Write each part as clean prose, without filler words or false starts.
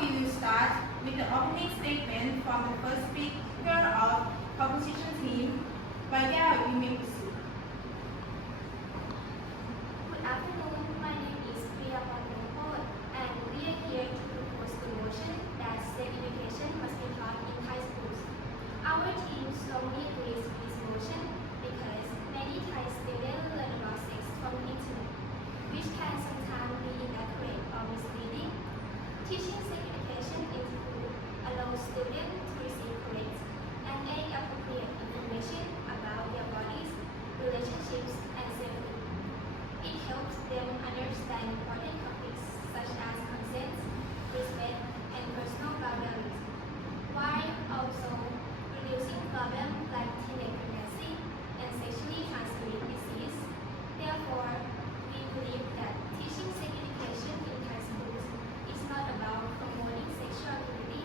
we will start with the opening statement from the first speaker of composition team, Vaidya Vimekusu. Good afternoon, my name is Priya Pandapot, and we are here to propose the motion that sex education must be taught in high schools. Our team strongly agrees with this motion because many Thai students learn about sex from the internet, which can sometimes be inaccurate or misleading. Teaching sex education in school allows students to receive correct and age-appropriate information about their bodies, relationships, and safety. It helps them understand important topics such as consent, respect, and personal boundaries, while also reducing problems like teenage pregnancy and sexually transmitted disease. Therefore, we believe that teaching sex education in high schools is not about promoting sexual activity,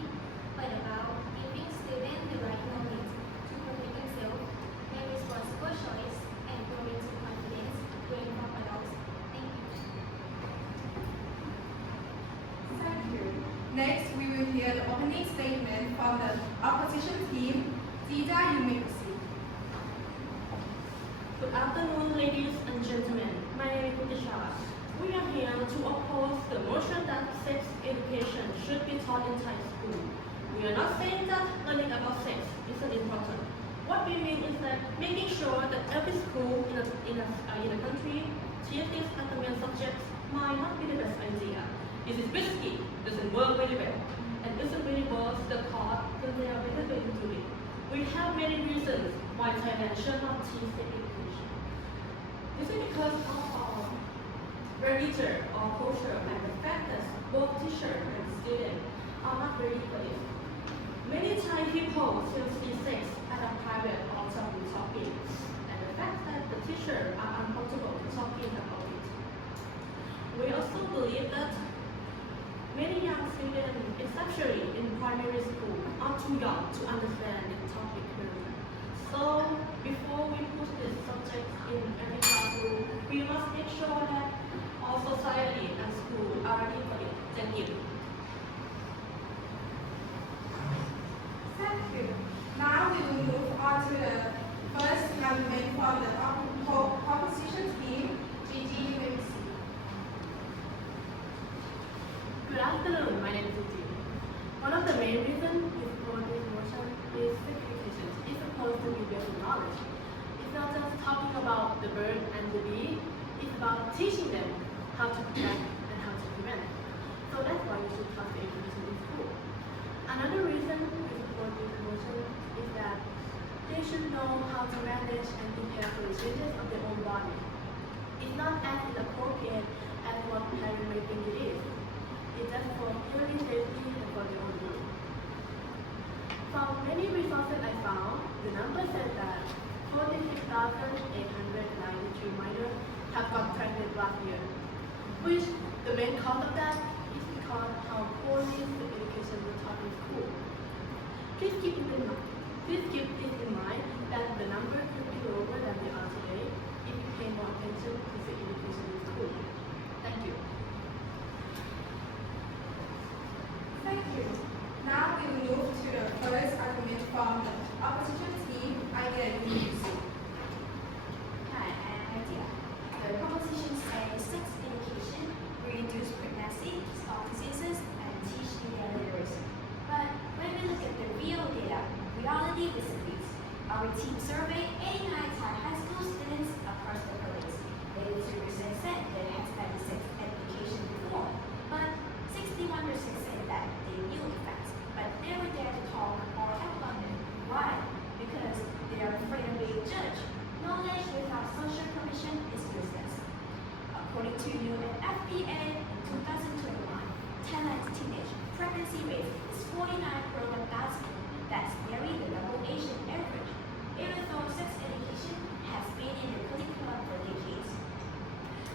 but about giving students the right knowledge to protect themselves, make responsible choice, and grow into confidence to inform adults. Thank you. Thank you. Next, we will hear the opening statement from the opposition team, Tida Yumekusi. Good afternoon, ladies and gentlemen. My name is Tisha. We are here to oppose the motion that sex education should be taught in Thai school. We are not saying that learning about sex isn't important. What we mean is that making sure that every school in a country treats this as the main subject might not be the best idea. This is risky, doesn't work very well, and isn't really worth the cost when they are really into it. We have many reasons why Thailand should not teach sex education. This is because of our religion or culture and the fact that both teacher and student are not ready for it. Many Thai people still see sex as a private or taboo topic, and the fact that the teacher are uncomfortable talking about it. We also believe that many young students, especially in primary school, are too young to understand the topic clearly. So, before we put this subject in every classroom, we must make sure that all society and school are ready for it. Thank you. Thank you. Now we will move on to the first argument from the opposition team, Gigi Yumekusi. Good afternoon, my name is Gigi. One of the main reasons we support this motion is sex education is supposed to be based on knowledge. It's not just talking about the bird and the bee, it's about teaching them how to protect and how to prevent. So that's why we should talk the education in school. Another reason we support this motion is that they should know how to manage and prepare for the changes of their own body. It's not as inappropriate as what parents may think it is. It's just for purely safety and for their own good. From many resources I found, the number said that 46,893 minors have got pregnant last year, which the main cause of that is because how poorly the education was taught in school. Please keep this in mind that the number could be lower than they are today if you pay more attention to the education in school. Thank you. Thank you. Now we will move to the first argument from the opposition team, Idea Yumekusi. Hi, I am Idea. The proposition says sex education will reduce pregnancy, stop diseases, and teach media literacy. But when we look at the real data, reality disagrees. Our team surveyed 89 Thai high school students across the province. 82% said they had studied sex education before, but 61% said that they knew the facts, but never dared to talk or act on them. Why? Because they are afraid of being judged. Knowledge without social permission is useless. According to UNFPA in 2021, Thailand's teenage pregnancy rate is 49 per 1,000. That's nearly the double Asian average, even though sex education has been in the curriculum for decades.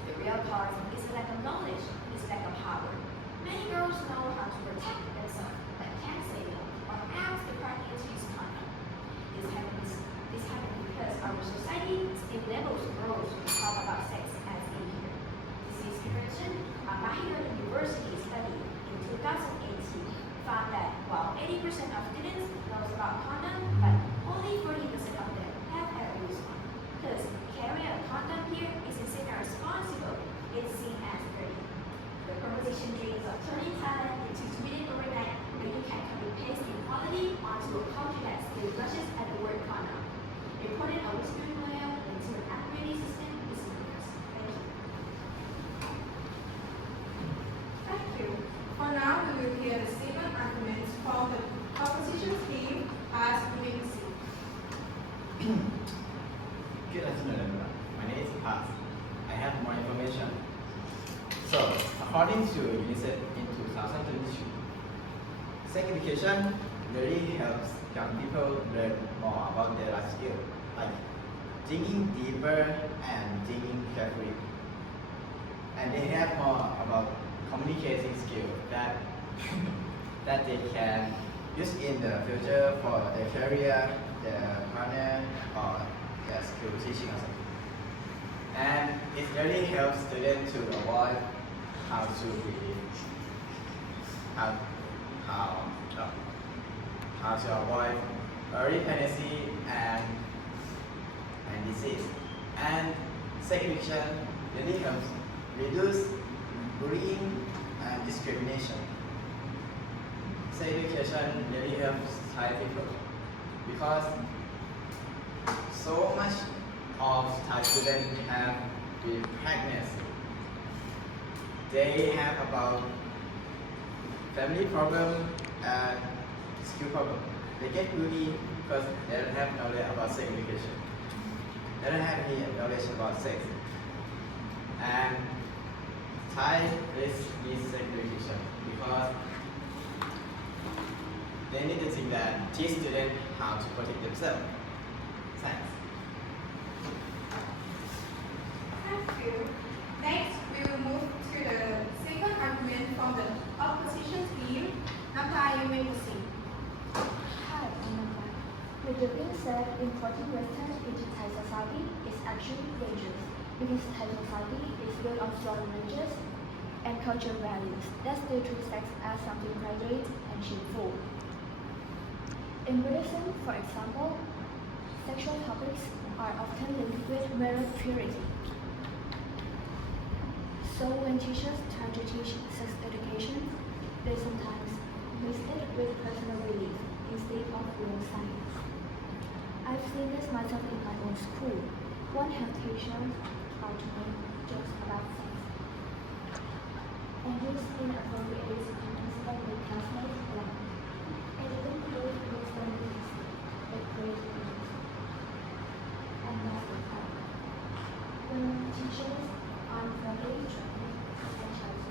The real cause is a lack of knowledge, is lack of power. Many girls know how to protect themselves, but can't say no or ask the partner to use condom. This happens because our society still labels girls who talk about sex as impure. Disease prevention, a Mahidol University study in 2018 screen layout into an upgrading system is yours. Thank you. Thank you. For now, we will hear the statement arguments from the opposition team as we may proceed. Good afternoon, everyone. My name is Paz. I have more information. So, according to UNICEF in 2022, sex education really helps young people learn more about their life skills, like digging deeper and digging carefully. And they have more about communicating skills that that they can use in the future for their career, their partner, or their school teaching or something. And it really helps students to avoid how to be how how to avoid early pregnancy and disease. And sex education really helps reduce bullying and discrimination. Sex education really helps Thai people because so much of Thai students have been pregnancy. They have about family problem and skill problem. They get bullied because they don't have knowledge about sex education. They don't have any knowledge about sex. And Thai is sex education because they need to think that teach students how to protect themselves. Thanks. Thank you. Next, we will move to the second argument from the opposition team. Namta, you may proceed. Hi, I'm Nanda. With the being said, importing Western into Thai society is actually dangerous because Thai society is built on strong religious and cultural values that still treat sex as something private and shameful. In Buddhism, for example, sexual topics are often linked with moral purity. So when teachers try to teach sex education, they sometimes mix it with personal belief instead of real science. I've seen this myself in my own school. One health teacher how to make jokes about sex and use inappropriate comments that make classmates laugh. And even though it makes them weak, it creates feelings. And that's the problem. When teachers aren't properly trained, essentially,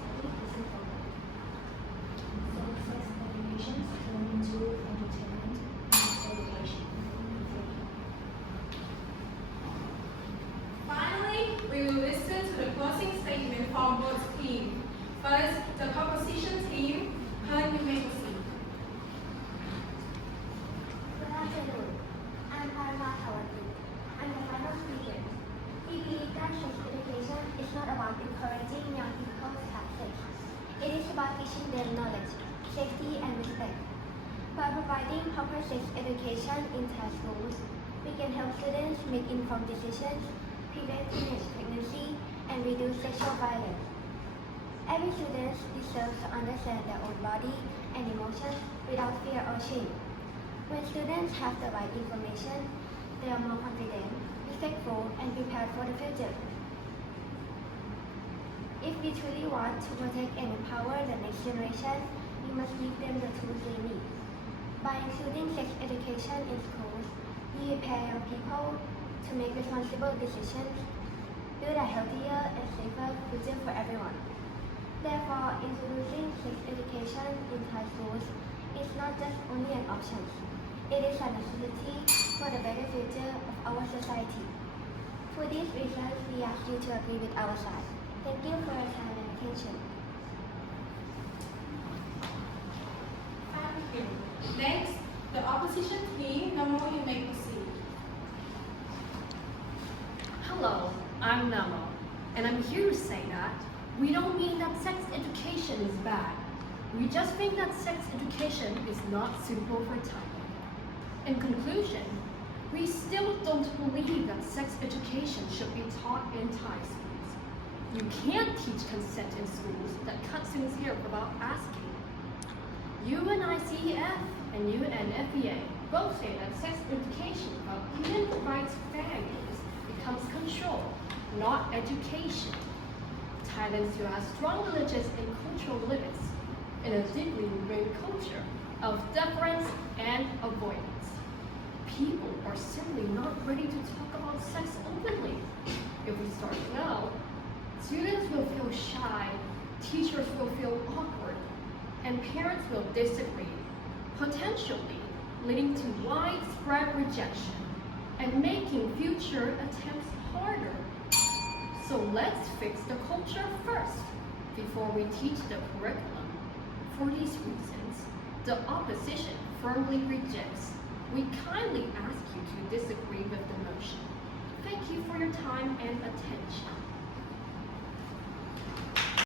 study isn't for them. So sex education turn into entertainment and education. Finally, we will listen to the closing statement from both teams. First, the opposition team. Hearn, you may proceed. Good afternoon. I'm Parma Thawati. I'm the final speaker. We believe that sex education is not about encouraging young people to have sex. It is about teaching them knowledge, safety, and respect. By providing proper sex education in Thai schools, we can help students make informed decisions, prevent teenage pregnancy, and reduce sexual violence. Every student deserves to understand their own body and emotions without fear or shame. When students have the right information, they are more confident, respectful, and prepared for the future. If we truly want to protect and empower the next generation, we must give them the tools they need. By including sex education in schools, we prepare young people to make responsible decisions, build a healthier and safer future for everyone. Therefore, introducing sex education in Thai schools is not just only an option. It is a necessity for the better future of our society. For these reasons, we ask you to agree with our side. Thank you for your time and attention. Thank you. Next, the opposition team. Namo, you may proceed. Hello, I'm Nemo, and I'm here to say that we don't mean that sex education is bad. We just think that sex education is not suitable for Thai. In conclusion, we still don't believe that sex education should be taught in Thai schools. You can't teach consent in schools that cut students' hair without asking. UNICEF and UNFPA both say that sex education about human rights values becomes control, not education. Thailand still has strong religious and cultural limits and a deeply ingrained culture of deference and avoidance. People are simply not ready to talk about sex openly. If we start now, students will feel shy, teachers will feel awkward, and parents will disagree, potentially leading to widespread rejection and making future attempts harder. So let's fix the culture first before we teach the curriculum. For these reasons, the opposition firmly rejects. We kindly ask you to disagree with the motion. Thank you for your time and attention.